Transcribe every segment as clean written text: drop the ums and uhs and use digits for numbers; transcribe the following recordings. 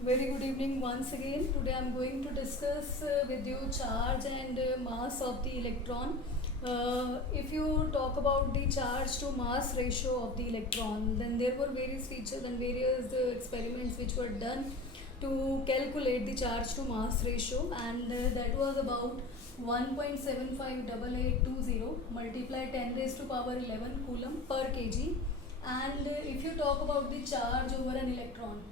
Very good evening once again. Today I am going to discuss with you charge and mass of the electron. If you talk about the charge to mass ratio of the electron, then there were various features and various experiments which were done to calculate the charge to mass ratio, and that was about 1.758820 multiply 10 raised to power 11 coulomb per kg. And if you talk about the charge over an electron,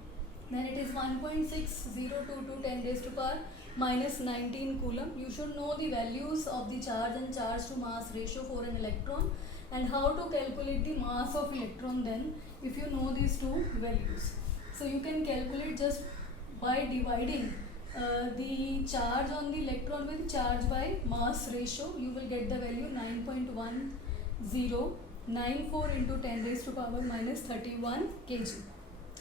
then it is 1.6022 10 raised to power minus 19 coulomb. You should know the values of the charge and charge to mass ratio for an electron, and how to calculate the mass of electron then if you know these two values. So you can calculate just by dividing the charge on the electron with charge by mass ratio. You will get the value 9.1094 into 10 raised to power minus 31 kg.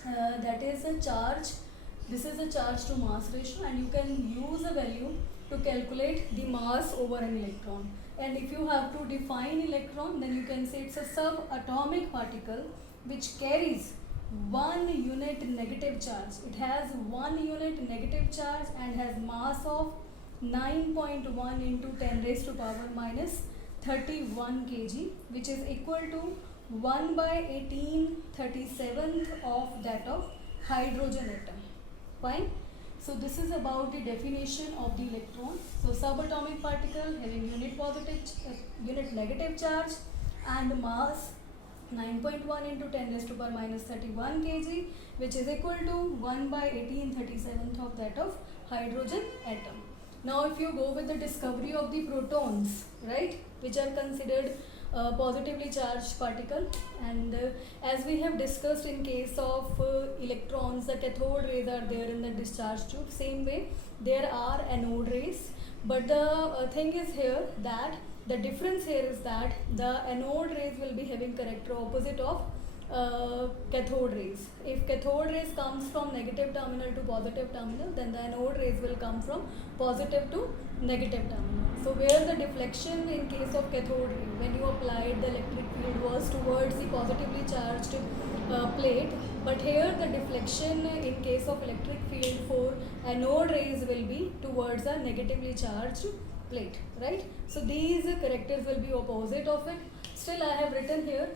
That is a charge. This is a charge to mass ratio, and you can use a value to calculate the mass over an electron. And if you have to define electron, then you can say it's a subatomic particle which carries 1 unit negative charge. It has 1 unit negative charge and has mass of 9.1 into 10 raised to power minus 31 kg, which is equal to 1 by 1837th of that of hydrogen atom. Fine. So this is about the definition of the electron. So subatomic particle having unit negative charge and mass 9.1 into 10 raised to power minus 31 kg, which is equal to 1 by 1837th of that of hydrogen atom. Now if you go with the discovery of the protons, right, which are considered positively charged particle, and as we have discussed in case of electrons, the cathode rays are there in the discharge tube. Same way there are anode rays, but the thing is here that the difference here is that the anode rays will be having character opposite of cathode rays. If cathode rays comes from negative terminal to positive terminal, then the anode rays will come from positive to negative terminal. So where the deflection in case of cathode ray, when you applied the electric field, was towards the positively charged plate, but here the deflection in case of electric field for anode rays will be towards a negatively charged plate, right? So these characters will be opposite of it. Still I have written here,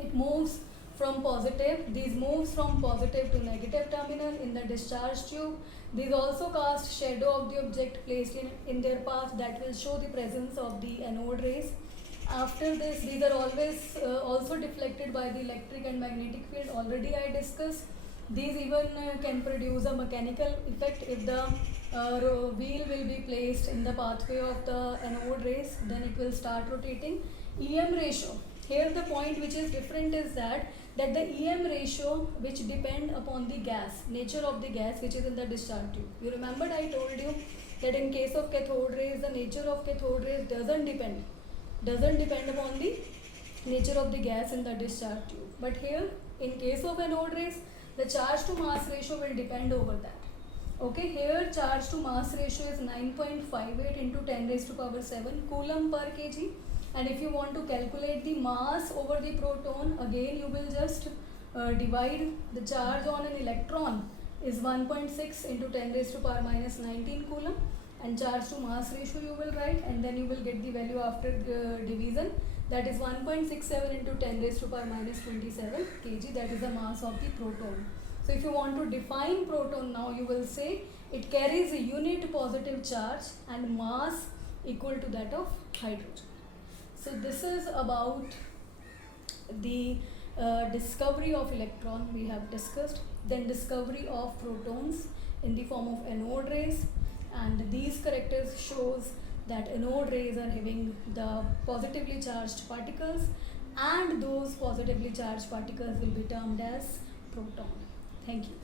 it moves from positive, these moves from positive to negative terminal in the discharge tube. These also cast shadow of the object placed in their path, that will show the presence of the anode rays. After this, these are always also deflected by the electric and magnetic field, already I discussed. These even can produce a mechanical effect if the wheel will be placed in the pathway of the anode rays, then it will start rotating. EM ratio, here the point which is different is that the EM ratio which depend upon the gas, nature of the gas which is in the discharge tube. You remembered I told you that in case of cathode rays, the nature of cathode rays doesn't depend upon the nature of the gas in the discharge tube. But here in case of anode rays, the charge to mass ratio will depend over that. Okay, here charge to mass ratio is 9.58 into 10 raised to power 7 coulomb per kg. And if you want to calculate the mass over the proton, again you will just divide the charge on an electron is 1.6 into 10 raised to power minus 19 coulomb, and charge to mass ratio you will write, and then you will get the value after division, that is 1.67 into 10 raised to power minus 27 kg, that is the mass of the proton. So if you want to define proton now, you will say it carries a unit positive charge and mass equal to that of hydrogen. So this is about the discovery of electron we have discussed, then discovery of protons in the form of anode rays, and these characters shows that anode rays are having the positively charged particles, and those positively charged particles will be termed as proton. Thank you.